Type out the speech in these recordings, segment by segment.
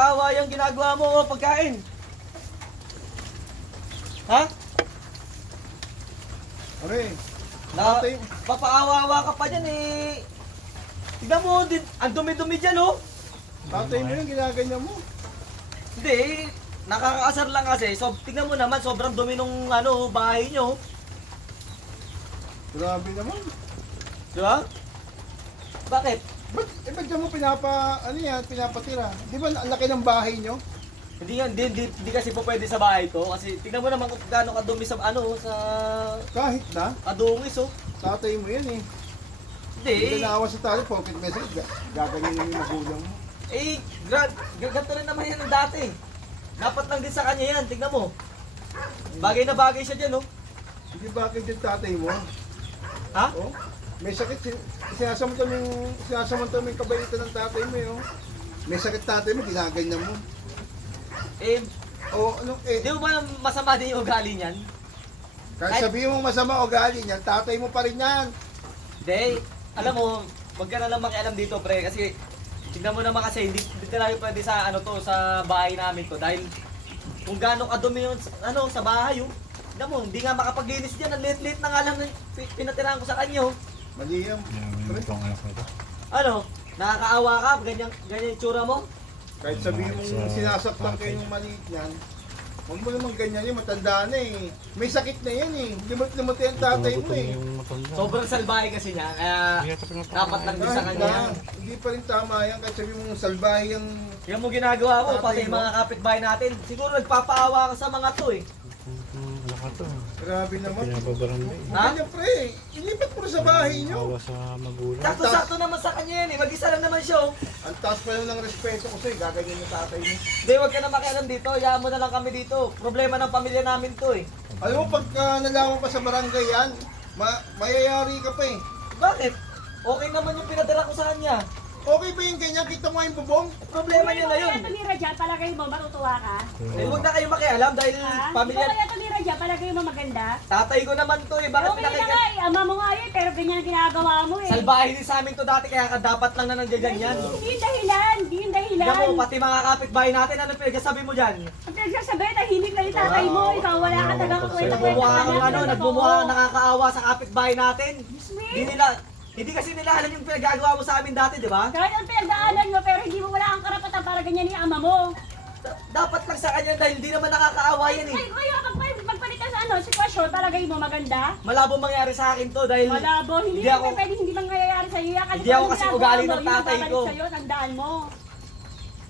nakakaawa yung ginagawa mo o pagkain. Ha? Pare, Na, tatay, papaawa-awa ka pa dyan eh. Tignan mo, ang dumi-dumi dyan oh. tatay mo yung ginaganyan mo. Hindi, nakakaasar lang kasi. So, tignan mo naman, sobrang dumi nung bahay nyo. Grabe naman. Di ba? Bakit? Ba't dyan mo pinapatira? Di ba ang laki ng bahay nyo? Hindi kasi po pwede sa bahay ko. Kasi tignan mo naman kung gaano kadumi sa sa Kahit na, kadungis oh. tatay mo yan eh. Hindi. Hindi na naawa sa tatay, pocket message, gaganyan yung magulang mo. Eh, ganito rin naman yan ng dati. Dapat lang din sa kanya yan, tignan mo. Bagay na bagay siya dyan oh. Hindi bakit yung tatay mo? Ha? Oh, may sakit, sinasamantala yung kabaitan ng tatay mo yun. May sakit tatay mo, ginaganyan mo. Eh, O, di mo ba masama din yung ugali niyan? kahit sabihin mo masama ugali niyan, tatay mo pa rin yan. Hindi. Alam mo, wag ka na lang makialam dito, pre. Kasi, tignan mo naman kasi, hindi tayo pwede sa sa bahay namin to. Dahil, kung gaano kadumi yung, sa bahay, oh. Tignan mo, hindi nga makapaglinis dyan. Ang liit-liit na nga lang pinatirahan ko sa kanya, oh. Mali yan. Itong anak nito. Nakakaawa ka? Ganyan yung tsura mo? Kahit sabihin mong sinasaktan kayo ng maliit yan, huwag mo naman ganyan yun, matanda na eh. May sakit na yan eh. Limot-limot yung tatay mo eh. Sobrang salbahe kasi niya, kaya dapat lang din sa Kahit kanya. na, hindi pa rin tama yan. Kahit sabihin mong salbahe yung... Yan mo ginagawa mo, Tatay pati mo? mga kapitbahay natin. Siguro nagpapaawa ka sa mga to eh. Anak na to. Grabe naman. Pinapabarangay. Ha? Ganyan pre, ilipat mo na sa bahay nyo. Awa sa magulang. Sakto-sakto naman sa kanya yan eh, mag-isa lang naman siya oh. Ang taas pa lang ng respeto ko sa'yo, gaganyan yung tatay mo. Hindi, wag ka na makialam dito, hayaan mo na lang kami dito. Problema ng pamilya namin to eh. Alam mo, pagka nalaman pa sa barangay yan, mayayari ka pa eh. Bakit? Okay naman yung pinadala ko sa kanya. Okay ba yung ganyan? Kita mo yung bubong? Problema niya na yun. Kung kaya tumira dyan, palagay mo, matutuwa ka? Eh, huwag na kayo makialam dahil Ha? pamilya... Kung kaya tumira dyan, palagay mo maganda? Tatay ko naman to eh, bakit Okay na nga pinakikita? eh, ama mo nga yun, pero ganyan ang ginagawa mo eh. Salbahe din sa amin to dati kaya dapat lang na nandiyan yan. Hindi yung dahilan, hindi yung dahilan. Tignan mo, pati mga kapitbahay natin, ano pinagsasabi mo dyan? Ang pinagsasabi, tahimik na yung tatay mo, ikaw wala ka talaga Nagmumukha kang nagmumukha nakakaawa sa kapitbahay natin. Sweet. Hindi kasi nila alam yung pinagagawa mo sa amin dati, di ba? Kahit ang pinagdaanan mo, pero hindi mo wala kang karapatan para ganyan yung ama mo. Dapat lang sa kanya dahil hindi naman nakakaawa yan eh. Ay, kaya magpalitan sa sitwasyon, palagay mo maganda. Malabo mangyari sa akin to dahil Malabo, hindi Hindi naman ako- pwede hindi mangyayari sa iyo. Hindi ako kasi ugali ng tatay ko. Sa'yo, tandaan mo.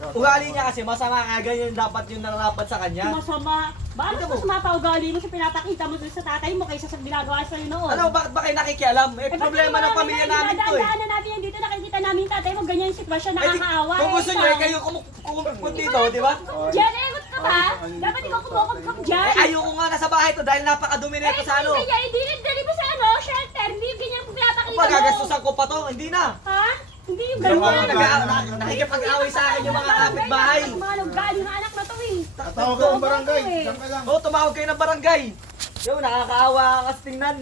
ugali niya kasi masama nga ganyan dapat yung nararapat sa kanya. Masama. Bakit Tignan mo. mas masama pa ugali mo sa pinapakita mo dun sa tatay mo kaysa sa ginagawa sa'yo noon? Ano, bakit ba kayo nakikialam? Eh, problema ng pamilya namin to eh. Daan natin yan dito, nakikita namin yung tatay mo, ganyan yung sitwasyon, Eh, di- nakakaawa. kung gusto niyo, eh, kayo kumukupun dito, di ba? Diyan, egot ka ba? Dapat ikaw kumukupkup dyan. Eh, ayoko nga nasa bahay to dahil napakadumi na ito sa ano. Kaya, hindi dali mo sa shelter, hindi ganyan kung pinapakita mo. Pagagastusan ko pa to, hindi na. Ha? Hindi yung Yung ganyan. mga nakikipag-away sa akin yung mga kapitbahay. Mga ugali ng anak na to eh. Tatawag ka ng barangay, diyan ka lang. Oo, tumawag kayo ng barangay. Yo, nakakaawa ka kasi tingnan.